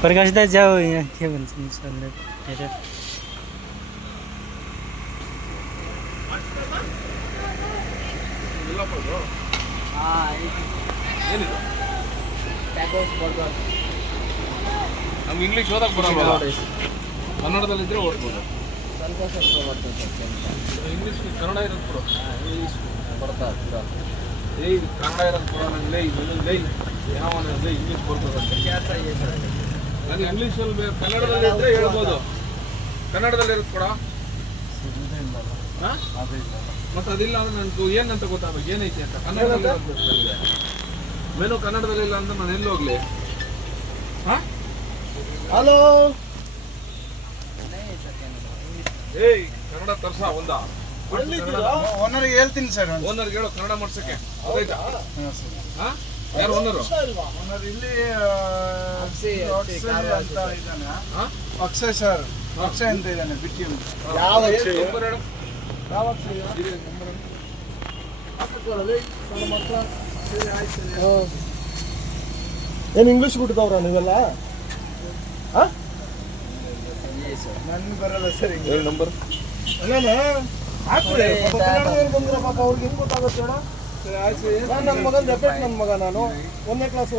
प्रकाशदा जाऊ यहाँ के भन्छ सरले हेरेर ನಮ್ಗೆ ಇಂಗ್ಲೀಷ್ ಓದಕ್ಕೆ ಬರಲ್ಲ, ಕನ್ನಡದಲ್ಲಿದ್ದರೆ ಓದ್ಬೋದು. ಇಂಗ್ಲೀಷ್ ಕನ್ನಡ ಇರೋದು ಕೊಡು, ಇಂಗ್ಲೀಷ್ ಬರ್ತಾ ಏಯ್ ಕನ್ನಡ ಇರೋದು ಕೊಡೋ ನನಗೆ ಯಾವ ಇಂಗ್ಲೀಷ್ ಬರ್ತದಂತೆ. ನಾನು ಇಂಗ್ಲೀಷಲ್ಲಿ ಕನ್ನಡದಲ್ಲಿ ಇದ್ದರೆ ಹೇಳ್ಬೋದು, ಕನ್ನಡದಲ್ಲಿ ಇರೋದು ಕೊಡ. ಮತ್ತು ಅದಿಲ್ಲ ಅಂದ್ರೆ ನನಗೆ ಏನಂತ ಗೊತ್ತಾಗಬೇಕು, ಏನೈತಿ ಅಂತ. ಕನ್ನಡದಲ್ಲಿ ಮೆನು ಕನ್ನಡದಲ್ಲಿ ಇಲ್ಲ ಅಂತ ನಾನು ಎಲ್ಲಿ ಹೋಗ್ಲಿ? ಹಾಂ ಹಲೋ, ಏಯ್ ಕನ್ನಡ ತರ್ಸ ಒಂದ ಓನರ್ಗೆ ಹೇಳ್ತೀನಿ ಸರ್. ಓನರ್ಗೆ ಹೇಳೋ ಕನ್ನಡ ಮಾಡ್ಸಕ್ಕೆ. ಆಯ್ತಾ? ಹಾಂ ಯಾರು ಓನರು? ಓನರ್ ಇಲ್ಲಿ ಅಂತ ಇದ್ದಾನೆ. ಅಕ್ಷಯ್ ಸರ್, ಅಕ್ಷಯ್ ಅಂತ ಇದ್ದಾನೆ ಬಿಟ್ಟಿ ಅಂತ. ಯಾವ ಅಕ್ಷಯ್? ನಂಬರ್ ಹೇಳು. ಯಾವ ಅಕ್ಷಯ್? ಏನು ಇಂಗ್ಲೀಷ್ ಬಿಟ್ಟಿದವ್ರ ನೀವೆಲ್ಲ? ನನ್ಗೆ ಬರಲ್ಲ ಸರ್ ಹೇಳು ನಂಬರ್. ಬಂದಿರೋ ಪಾಪ ಅವ್ರಿಗೆ ಹೆಂಗ್ ಗೊತ್ತಾಗುತ್ತೆ ಹೇಳ? ನನ್ನ ಮಗನ ಎಫೆಕ್ಟ್, ನನ್ನ ಮಗ ನಾನು 1ನೇ ಕ್ಲಾಸ್